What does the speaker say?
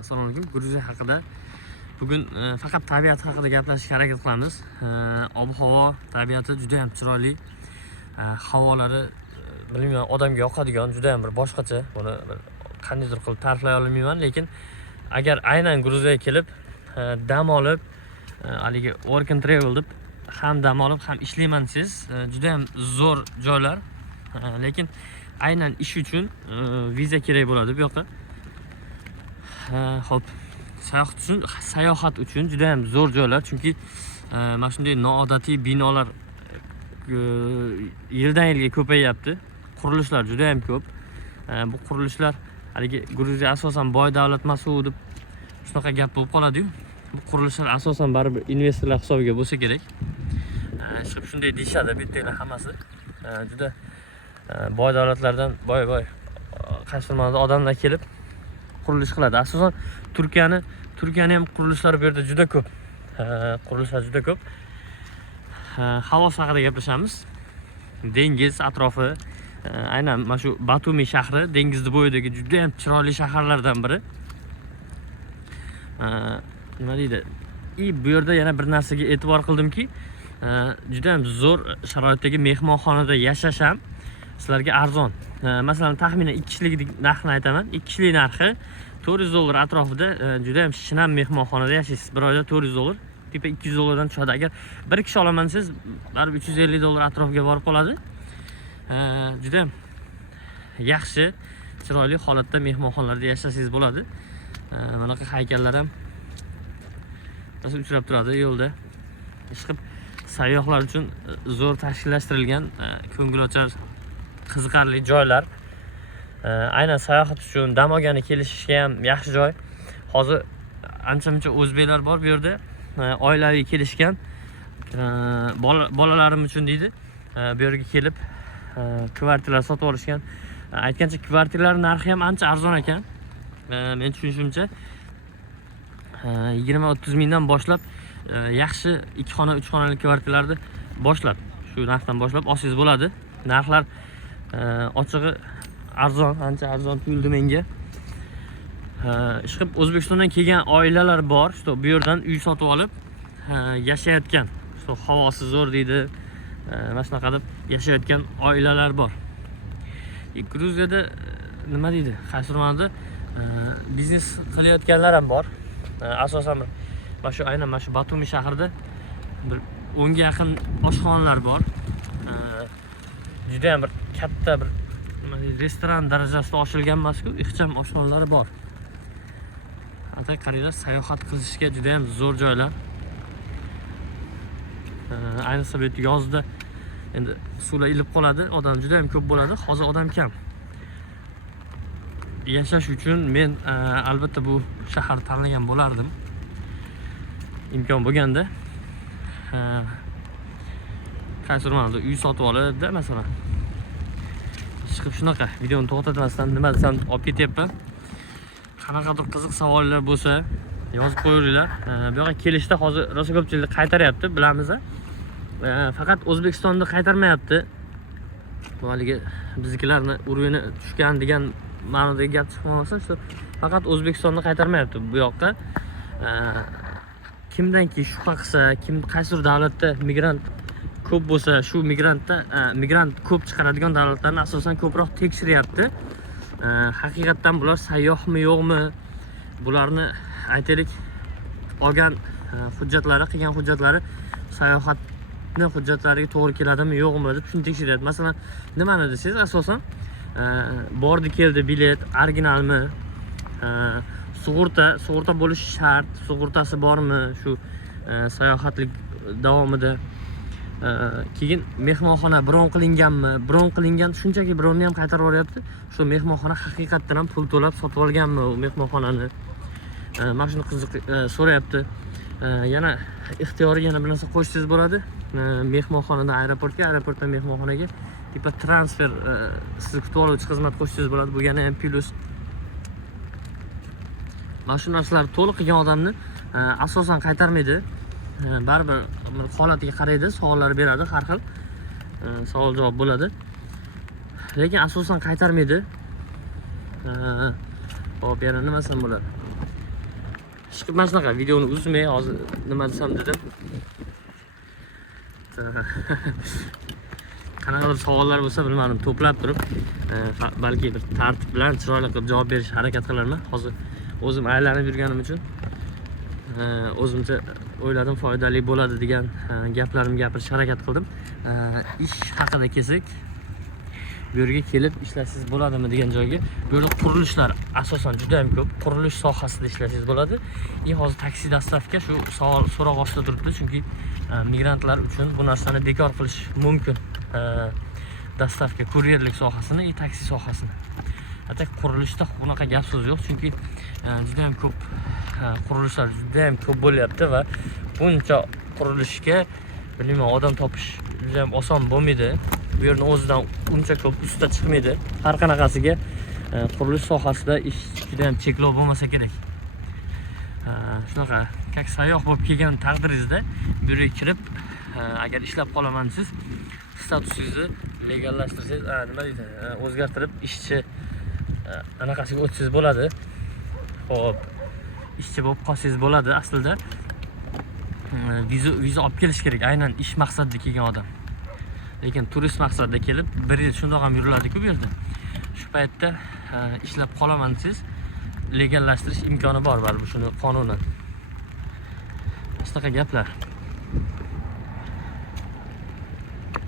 Assalomu alaykum. Gruziya haqida bugun faqat tabiat haqida gaplashishga harakat qilamiz. Ob-havo, tabiati juda ham chiroyli. Havolari bilmayman, odamga yoqadigan, juda ham bir boshqacha. Buni qandaydir qilib ta'riflay olmayman, lekin agar aynan Gruziyaga kelib dam olib, haligi work and travel deb ham dam olib, ham ishlayman desangiz, juda ham zo'r joylar. Lekin aynan ish uchun viza kerak bo'ladi bu yoqqa. Hop, sayohat uchun juda ham zo'r joylar, chunki mana shunday noodatiy binolar yildan yilga ko'payyapti. Qurilishlar juda ham ko'p. Bu qurilishlar haligi Gruziya asosan boy davlat emas-u deb shunaqa gap bo'lib qoladi-yu. Bu qurilishlar asosan baribir investorlar hisobiga bo'lsa kerak. Shunday deyishadi bu yerdagilar hammasi. Juda boy davlatlardan boy qaysi ma'noda odamlar kelib qurilish qiladi. Asosan Turkiyani ham qurilishlari bu yerda juda ko'p. Qurilishlar juda ko'p. Havosi haqida gaplashamiz. Dengiz atrofi, aynan mana shu Batumi shahri dengizni bo'yidagi juda ham chiroyli shaharlardan biri. Nima deydi? Bu yerda yana bir narsaga e'tibor qildimki, juda ham zo'r sharoitdagi mehmonxonada yashash ham sizlarga arzon. Masalan, taxminan 2 kishilik narxni aytaman. 2 kishilik narxi $400 atrofida juda ham shinam mehmonxonada yashaysiz. Bir oyda $400, tipa $200 tushadi. Agar bir kishi olaman desangiz, baribir $350 atrofiga borib qoladi. Juda ham yaxshi, chiroyli holatda mehmonxonalarda yashasangiz bo'ladi. Bunaqa haykallar ham uchrab turadi yo'lda. Ishqib sayyohlar uchun zo'r tashkillashtirilgan ko'ngilochar qiziqarli joylar. Aynan sayohat uchun dam olgani kelishishga ham yaxshi joy. Hozir ancha-muncha o'zbeklar bor bu yerda. Oilaviy kelishgan, bolalarim uchun deydi. Bu yerga kelib kvartiralar sotib olishgan. Aytgancha kvartiralar narxi ham ancha arzon ekan. Men tushunishimcha 20-30 mingdan boshlab yaxshi 2 xona, 3 xonali kvartiralarni boshlab, shu narxdan boshlab olsangiz bo'ladi. Narxlar ochig'i arzon, ancha arzon tuyuldi menga. Ishqib O'zbekistondan kelgan oilalar bor, bu yerdan uy sotib olib yashayotgan. Havosi zo'r deydi. Mana shunaqa deb yashayotgan oilalar bor. Gruziyada nima deydi? Qaysi ma'noda biznes qilayotganlar ham bor. Asosan mana shu aynan mana shu Batumi shahrida bir 10 ga yaqin oshxonalar bor. Juda ham bir katta bir restoran darajasida ochilgan emas-ku, ixcham oshxonalari bor. Ata qaranglar, sayohat qilishga juda ham zo'r joylar. Ayniqsa bu yozda endi suvlar ilib qoladi, odam juda ham ko'p bo'ladi. Hozir odam kam. Yashash uchun men albatta bu shaharni tanlagan bo'lardim. Imkon bo'lganda. Qaysi ma'noda uy sotib olib, masalan. Chiqib shunaqa videoni to'xtatmasdan nima desam olib ketyapman. Qanaqadir qiziq savollar bo'lsa, yozib qo'yinglar. Bu yoqqa kelishda hozir rosa ko'pchilik qaytaryapti, bilamiz. Faqat O'zbekistonni qaytarmayapti. Bu haligi biznikilarni urgani tushgan degan ma'nodagi gap chiqmasa, shu faqat O'zbekistonni qaytarmayapti bu yoqqa. Kimdanki shubha qilsa, qaysidir davlatda migrant ko'p bo'lsa, shu migrant ko'p chiqaradigan davlatlarni asosan ko'proq tekshiryapti. Haqiqatan bular sayyohmi, yo'qmi? Bularni aytaylik, olgan hujjatlari, qilgan hujjatlari sayohatni hujjatlariga to'g'ri keladimi, yo'qmi deb shuni tekshiryapti. Masalan, nimani desangiz, asosan bordi keldi bilet originalmi? Sug'urta bo'lishi shart, sug'urtasi bormi shu sayohatlik davomida? Keyin mehmonxona bron qilinganmi? Bron qilingan, shunchaki bronni ham qaytarib yuboryapti. Shu mehmonxona haqiqatan ham pul to'lab sotib olganmi u mehmonxonani? Mana shuni qiziq so'rayapti. Yana ixtiyoriy yana bir narsa qo'shsangiz bo'ladi. Mehmonxonadan aeroportdan mehmonxonaga tipa transfer sizni kutib oluvchi xizmat qo'shsangiz bo'ladi. Bu yana ham plus. Mana shu narsalarni to'liq qilgan odamni asosan qaytarmaydi. Baribir holatiga qaraydi, savollar beradi, har xil savol javob bo'ladi. Lekin asosan qaytarmaydi. Hop, yana nima desam bo'ladi? Chiqib mana shunaqa videoni uzmay hozir nima desam dedim. Qanaqadir savollar bo'lsa bilmadim, to'plab turib, balki bir tartib bilan chiroyli qilib javob berishga harakat qilaman. Hozir o'zim aylanib yurganim uchun o'zimcha o'yladim foydali bo'ladi degan gaplarimni gapirishga harakat qildim. Ish haqida kelsak, bu yerga kelib ishlasangiz bo'ladimi degan joyga, bu yerda qurilishlar asosan juda ham ko'p. Qurilish sohasida ishlasangiz bo'ladi. Hozir taksi dastavka shu so'roq ostida turibdi, chunki migrantlar uchun bu narsani bekor qilish mumkin. Dastavka, kuryerlik sohasini, taksi sohasini. Hatta qurilishda bunaqa gap so'z yo'q, chunki juda ham ko'p qurilishlar juda ham ko'p bo'lyapti va buncha qurilishga bilmayman odam topish juda ham oson bo'lmaydi. Bu yerning o'zidan uncha ko'p usta chiqmaydi. Har qanaqasiga qurilish sohasida ish juda ham cheklov bo'lmasa kerak. Shunaqa, как sayyoh bo'lib kelgan taqdiringizda bu yerga kirib, agar ishlab qolaman siz statusingizni legallashtirsangiz, nima deydi, o'zgartirib ishchi anaqasiga o'tsangiz bo'ladi. Xo'p, ishchi bo'lib qolsangiz bo'ladi. Aslida viza olib kelish kerak, aynan ish maqsadida kelgan odam. Lekin turist maqsadida kelib, bir yil shundoq ham yuriladi-ku bu yerda. Shu paytda ishlab qolaman desangiz, legallashtirish imkoni bor baribir shuni qonunan. Shunaqa gaplar.